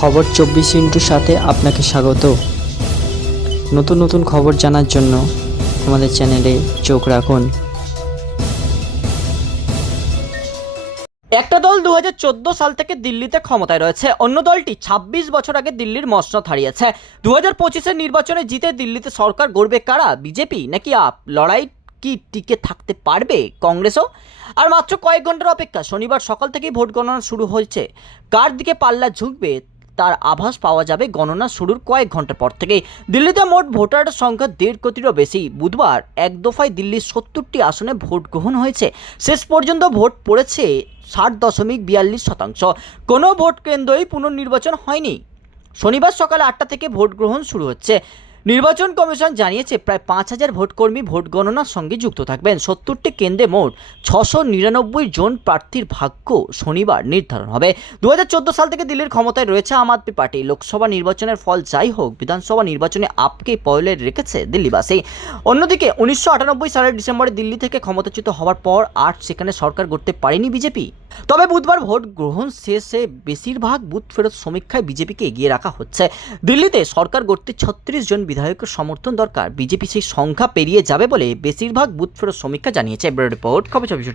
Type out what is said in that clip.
খবর চব্বিশ ইন্টুর সাথে আপনাকে স্বাগত। নতুন নতুন খবর জানার জন্য আমাদের চ্যানেলে চোখ রাখুন। একটা দল দু হাজার চোদ্দ সাল থেকে দিল্লিতে ক্ষমতায় রয়েছে। অন্য দলটি ২৬ বছর আগে দিল্লির মসনদ হারিয়েছে। দু হাজার নির্বাচনে জিতে দিল্লিতে সরকার গড়বে কারা? বিজেপি? নাকি আপ লড়াই কি টিকে থাকতে পারবে কংগ্রেসও? আর মাত্র কয়েক ঘণ্টার অপেক্ষা, শনিবার সকাল থেকেই ভোট গণনা শুরু হয়েছে। কার দিকে পাল্লা ঝুঁকবে তার আভাস পাওয়া যাবে গণনা শুরুর কয়েক ঘণ্টা পর থেকেই। দিল্লিতে মোট ভোটারের সংখ্যা দেড় কোটিরও বেশি। বুধবার এক দফায় দিল্লির সত্তরটি আসনে ভোট গ্রহণ হয়েছে। শেষ পর্যন্ত ভোট পড়েছে ষাট দশমিক বিয়াল্লিশ শতাংশ। কোনো ভোট কেন্দ্রই পুনর্নির্বাচন হয়নি। শনিবার সকাল আটটা থেকে ভোট গ্রহণ শুরু হচ্ছে। নির্বাচন কমিশন জানিয়েছে প্রায় পাঁচ হাজার ভোটকর্মী ভোট গণনার সঙ্গে যুক্ত থাকবেন। সত্তরটি কেন্দ্রে মোট ছশো নিরানব্বই জন প্রার্থীর ভাগ্য শনিবার নির্ধারণ হবে। দুহাজার চোদ্দ সাল থেকে দিল্লির ক্ষমতায় রয়েছে আম আদমি পার্টি। লোকসভা নির্বাচনের ফল যাই হোক, বিধানসভা নির্বাচনে আপকে পয়লে রেখেছে দিল্লিবাসী। অন্যদিকে উনিশশো আটানব্বই সালের ডিসেম্বরে দিল্লি থেকে ক্ষমতাচ্যুত হওয়ার পর আর সেখানে সরকার গড়তে পারেনি বিজেপি। তবে বুধবার ভোট গ্রহণ শেষে বেশিরভাগ বুথ ফেরত সমীক্ষায় বিজেপিকে এগিয়ে রাখা হচ্ছে। দিল্লিতে সরকার গড়তে ছত্রিশ জন বিধায়কের সমর্থন দরকার। বিজেপি সেই সংখ্যা পেরিয়ে যাবে বলে বেশিরভাগ বুথ ফেরত সমীক্ষা জানিয়েছে ব্যুরো রিপোর্ট। খবর চব্বিশ